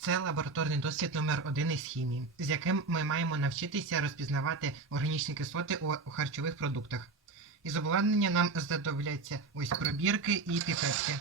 Це лабораторний дослід номер 1 із хімії, з яким ми маємо навчитися розпізнавати органічні кислоти у харчових продуктах. Із обладнання нам знадобляться ось пробірки і піпетки.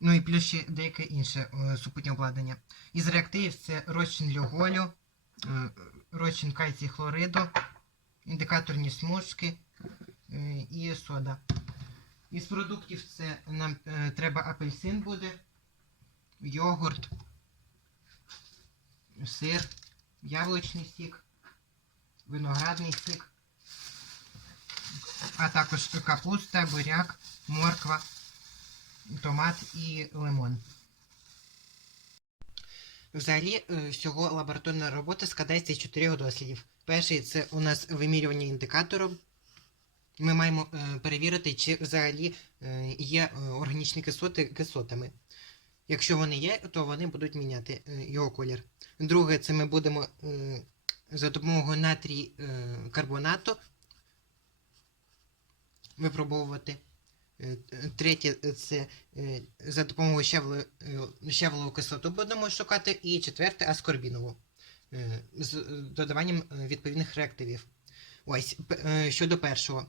Ну і плюс ще деяке інше е, супутнє обладнання. Із реактивів це розчин льоголю, е, розчин кальцій хлориду, індикаторні смужки е, і сода. Із продуктів це нам е, треба апельсин буде, йогурт, сир, яблучний сік, виноградний сік, а також капуста, буряк, морква, томат і лимон. Взагалі, е, всього лабораторна робота складається з чотирьох дослідів. Перший це у нас вимірювання індикатором. Ми маємо е, перевірити, чи взагалі е, є органічні кислоти кислотами. Якщо вони є, то вони будуть міняти е, його колір. Друге, це ми будемо е, за допомогою натрій е, карбонату випробовувати. Третє, це за допомогою щавло- е, щавлову кислоту будемо шукати. І четверте аскорбінову з додаванням відповідних реактивів. Ось, щодо першого.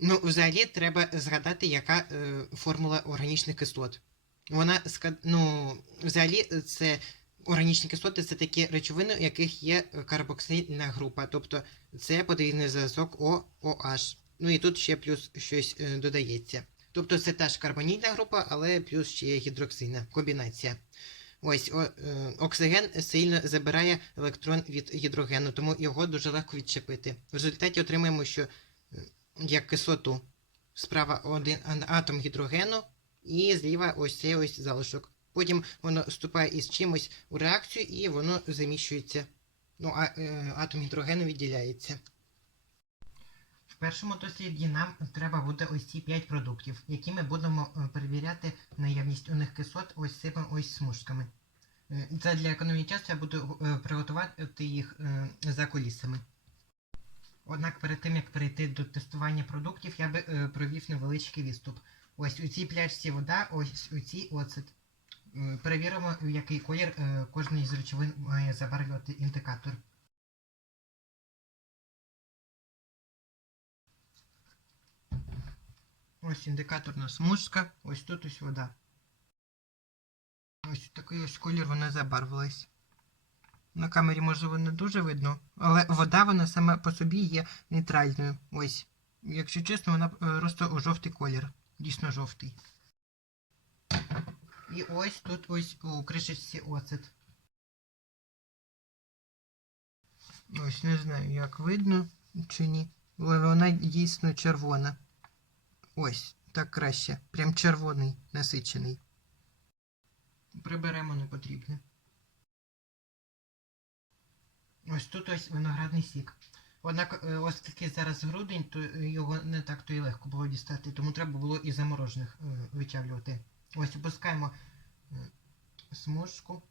Ну, взагалі, треба згадати, яка формула органічних кислот. Вона ну, взагалі, е, це органічні кислоти це такі речовини, у яких є е, карбоксильна група, тобто це подвійний зв'язок OOH. Ну і тут ще плюс щось е, додається. Тобто це та ж карбонільна група, але плюс ще є гідроксильна комбінація. Ось о, е, оксиген сильно забирає електрон від гідрогену, тому його дуже легко відчепити. В результаті отримаємо, що як кислоту справа один атом гідрогену, і зліва ось цей ось залишок. Потім воно вступає із чимось у реакцію і воно заміщується. Ну, а е, атом гідрогену відділяється. В першому досліді нам треба буде ось ці 5 продуктів, які ми будемо е, перевіряти наявність у них кислот ось цими ось смужками. Е, Це для економії часу я буду е, приготувати їх за кулісами. Однак перед тим як перейти до тестування продуктів, я би провів невеличкий відступ. Ось у цій пляшці вода, ось у цій оцет. Е, Перевіримо, який колір е, кожний з речовин має забарвлювати індикатор. Ось індикаторна смужка, ось тут ось вода. Ось такий ось колір вона забарвилась. На камері, можливо, не дуже видно, але вода вона сама по собі є нейтральною. Ось. Якщо чесно, вона е, просто у жовтий колір. Дійсно жовтий. І ось тут ось у кришечці оцет. Ось не знаю, як видно чи ні. Але вона дійсно червона. Ось, так краще. Прям червоний, насичений. Приберемо непотрібне. Ось тут ось виноградний сік. Однак, е, оскільки зараз грудень, то його не так то і легко було дістати, тому треба було і заморожених е, вичавлювати. Ось опускаємо е, смужку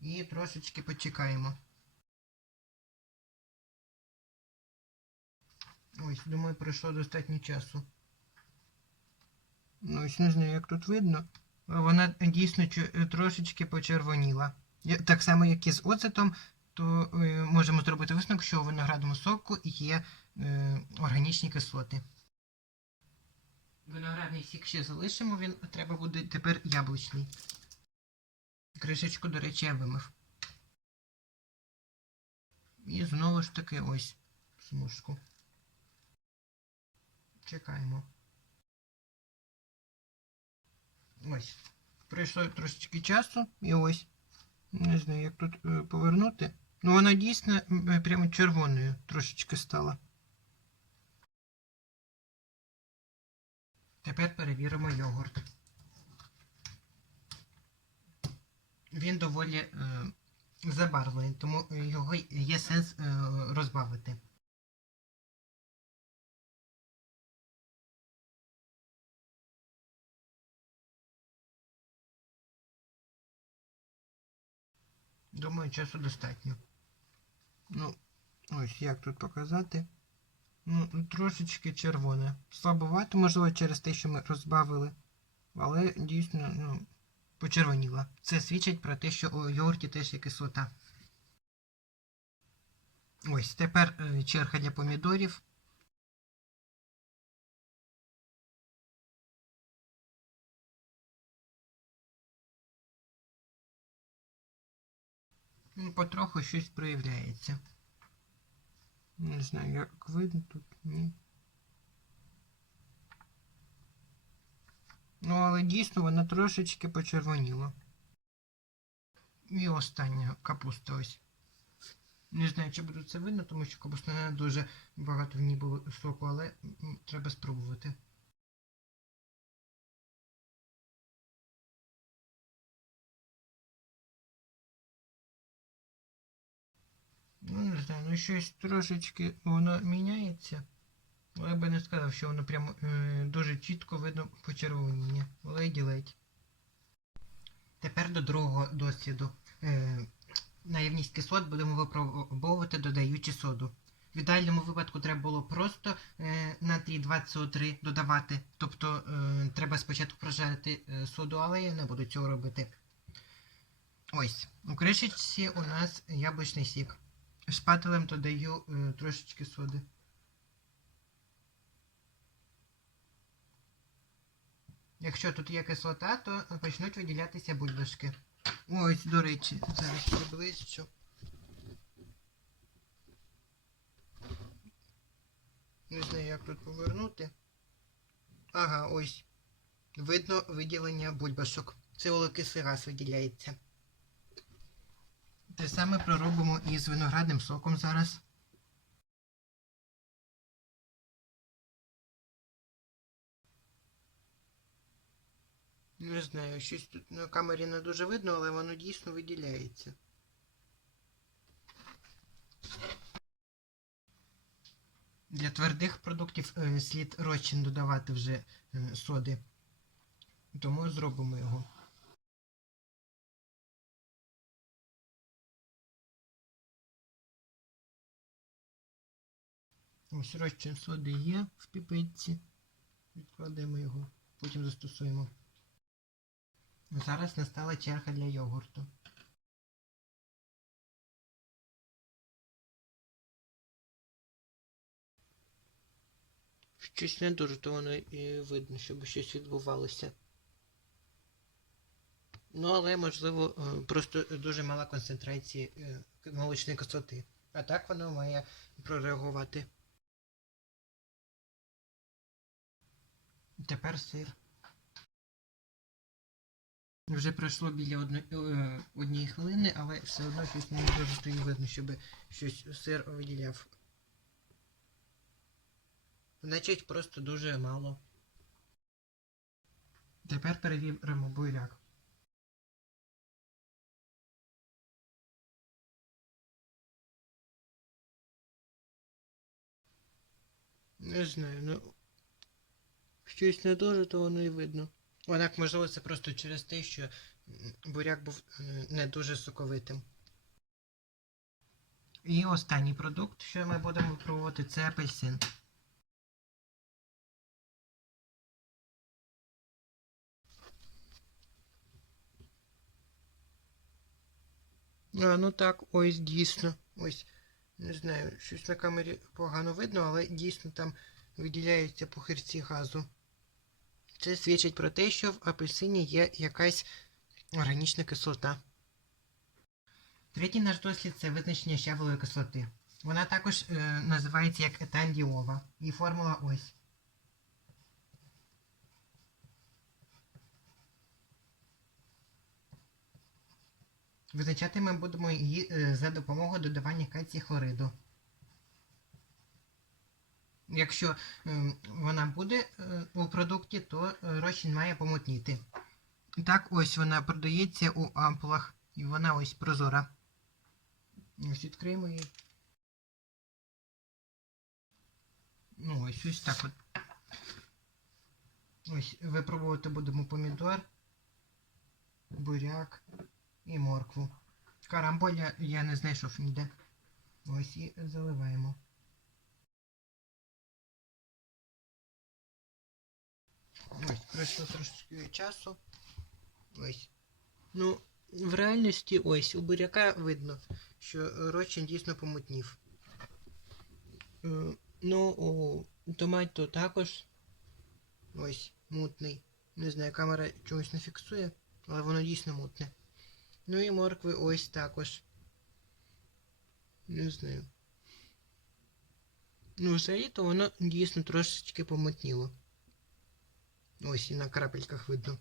і трошечки почекаємо. Ось, думаю, пройшло достатньо часу. Ну, ось не знаю, як тут видно. Вона дійсно трошечки почервоніла. Так само, як і з оцетом, то е, можемо зробити висновок, що у виноградному соку є е, органічні кислоти. Виноградний сік ще залишимо, він треба буде тепер яблучний. Кришечку, до речі, я вимив. І знову ж таки ось смужку. Чекаємо. Ось. Пройшло трошечки часу, і ось. Не знаю, як тут е, повернути. Ну, вона дійсно е, прямо червоною трошечки стала. Тепер перевіримо йогурт. Він доволі е, забарвлений, тому його є сенс е, розбавити. Думаю, часу достатньо. Ну, ось як тут показати. Ну, трошечки червоне. Слабовато, можливо, через те, що ми розбавили. Але дійсно, ну, почервоніла. Це свідчить про те, що у йогурті теж є кислота. Ось тепер е, черга для помідорів. Потроху щось проявляється. Не знаю, як видно тут, ні. Ну, але дійсно вона трошечки почервоніла. І остання капуста ось. Не знаю, чи буде це видно, тому що капуста не дуже багато в ній було соку, але треба спробувати. Ну, не знаю, ну щось трошечки воно міняється. Але я би не сказав, що воно прямо е, дуже чітко видно почервоніння. Леді-ледь. Тепер до другого досліду. Е, наявність кислот будемо випробовувати, додаючи соду. В ідеальному випадку треба було просто е, натрій 2СО3 додавати. Тобто е, треба спочатку прожарити е, соду, але я не буду цього робити. Ось, у кришечці у нас яблучний сік. Шпателем додаю е, трошечки соди. Якщо тут є кислота, то почнуть виділятися бульбашки. Ось, до речі, зараз приблизчу. Не знаю, як тут повернути. Ага, ось. Видно виділення бульбашок. Це вуглекислий газ виділяється. Те саме проробимо і з виноградним соком зараз. Не знаю, щось тут на камері не дуже видно, але воно дійсно виділяється. Для твердих продуктів е, слід розчин додавати вже е, соди. Тому зробимо його. Ось розчин соди є в піпетці. Відкладемо його, потім застосуємо. Зараз настала черга для йогурту. Щось не дуже, то воно і видно, щоб щось відбувалося. Ну, але можливо, е, просто дуже мала концентрація е, молочної кислоти. А так воно має прореагувати. Тепер сир. Вже пройшло біля одно, е, однієї хвилини, але все одно щось не дуже стоїть видно, щоб щось сир виділяв. Значить, просто дуже мало. Тепер перевіримо буряк. Не знаю, ну щось не дуже, то воно і видно. Однак, можливо, це просто через те, що буряк був е, не дуже соковитим. І останній продукт, що ми будемо пробувати, це апельсин. А, ну так, ось дійсно. Ось, не знаю, щось на камері погано видно, але дійсно там виділяються пухирці газу. Це свідчить про те, що в апельсині є якась органічна кислота. Третій наш дослід це визначення щавелої кислоти. Вона також е, називається як етандіова. І формула ось. Визначати ми будемо її е, за допомогою додавання кальцію хлориду. Якщо е, вона буде е, у продукті, то розчин має помутніти. Так, ось вона продається у ампулах, і вона ось прозора. Ось відкриємо її. Ну, ось ось так от. Ось випробувати будемо помідор, буряк і моркву. Карамболя я не знайшов ніде. Ось і заливаємо. Ось, пройшло трошки часу. Ось. Ну, в реальності ось у буряка видно, що розчин дійсно помутнів. Е, Ну, у томату також ось мутний. Не знаю, камера чогось не фіксує, але воно дійсно мутне. Ну і моркви ось також. Не знаю. Ну, взагалі то воно дійсно трошечки помутніло. Ось і на крапельках видно.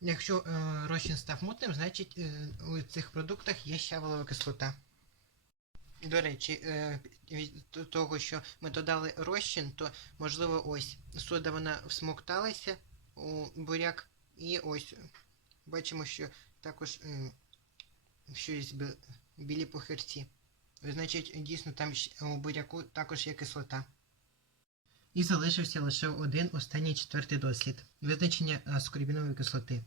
Якщо е, розчин став мутним, значить е, у цих продуктах є щавелова кислота. До речі, е, від того, що ми додали розчин, то можливо ось сода вона всмокталася у буряк, і ось бачимо, що також е, щось білі похирці. Значить, дійсно там у буряку також є кислота. І залишився лише один останній четвертий дослід визначення аскорбінової кислоти.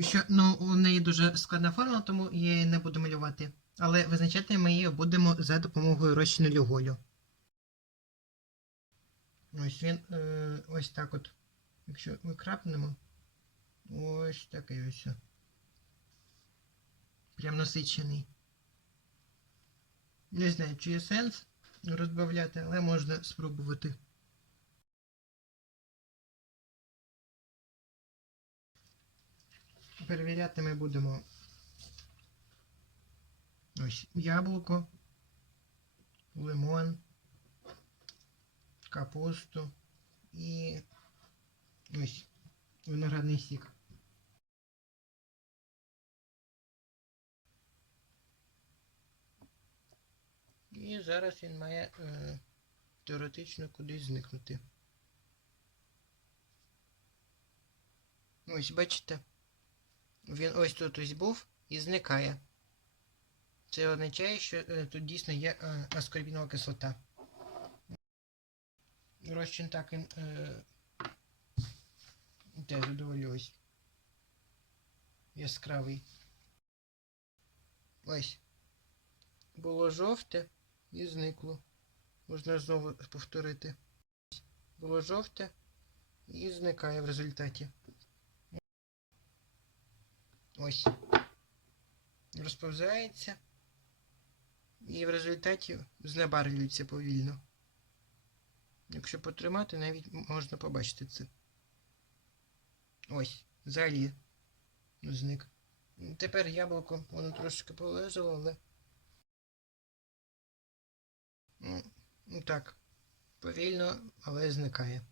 Що, ну, у неї дуже складна формула, тому я її не буду малювати. Але визначати ми її будемо за допомогою розчину люголю. Ось він е, ось так от. Якщо ми крапнемо. Ось такий ось. Прям насичений. Не знаю, чи є сенс розбавляти, але можна спробувати. Перевіряти ми будемо ось яблуко, лимон, капусту і ось виноградний сік. І зараз він має е, теоретично кудись зникнути. Ось бачите? Він ось тут ось був і зникає. Це означає, що е, тут дійсно є е, аскорбінова кислота. Розчин так він е, теж доволі ось яскравий. Ось. Було жовте і зникло. Можна знову повторити. Було жовте і зникає в результаті. Ось. Розповзається. І в результаті знебарвлюється повільно. Якщо потримати, навіть можна побачити це. Ось, взагалі зник. Тепер яблуко, воно трошки полежало, але. Ну, ну так, повільно, але зникає.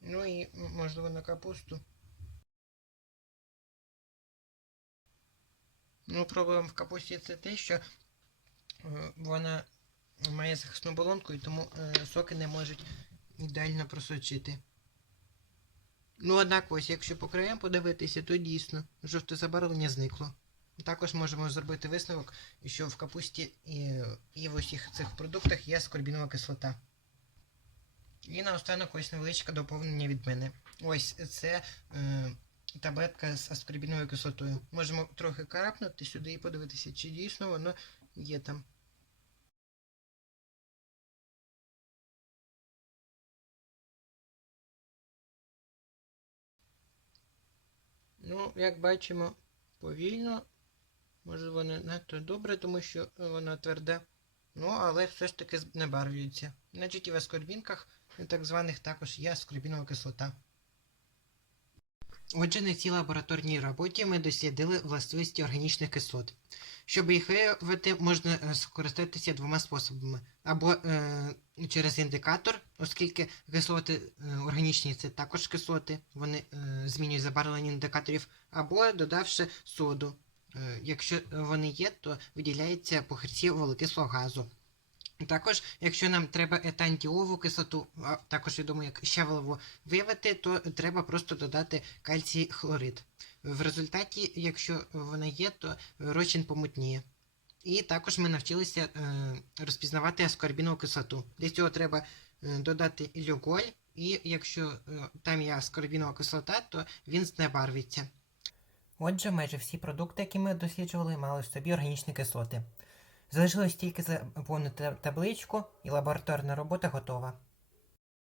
Ну і, можливо, на капусту. Ну, проблема в капусті це те, що е, вона має захисну болонку і тому е, соки не можуть ідеально просочити. Ну, однак, ось, якщо по краям подивитися, то дійсно жовте забарвлення зникло. Також можемо зробити висновок, що в капусті і, і в усіх цих продуктах є скорбінова кислота. І наостанок ось невеличке доповнення від мене. Ось це е, таблетка з аскорбіновою кислотою. Можемо трохи карапнути сюди і подивитися, чи дійсно воно є там. Ну, як бачимо, повільно. Можливо, не надто добре, тому що вона тверда. Ну, але все ж таки знебарвлюється. Значить, і в аскорбінках, так званих, також є аскорбінова кислота. Отже, на цій лабораторній роботі ми дослідили властивості органічних кислот. Щоб їх виявити, можна е, скористатися двома способами. Або е, через індикатор, оскільки кислоти е, органічні це також кислоти, вони е, змінюють забарвлення індикаторів, або додавши соду. Е, якщо вони є, то виділяється похирці вуглекислого газу. Також, якщо нам треба етантіову кислоту, а також відомо як щавелову, виявити, то треба просто додати кальцій хлорид. В результаті, якщо вона є, то розчин помутніє. І також ми навчилися е, розпізнавати аскорбінову кислоту. Для цього треба е, додати люголь, і якщо е, там є аскорбінова кислота, то він знебарвиться. Отже, майже всі продукти, які ми досліджували, мали в собі органічні кислоти. Залишилось тільки заповнити табличку, і лабораторна робота готова.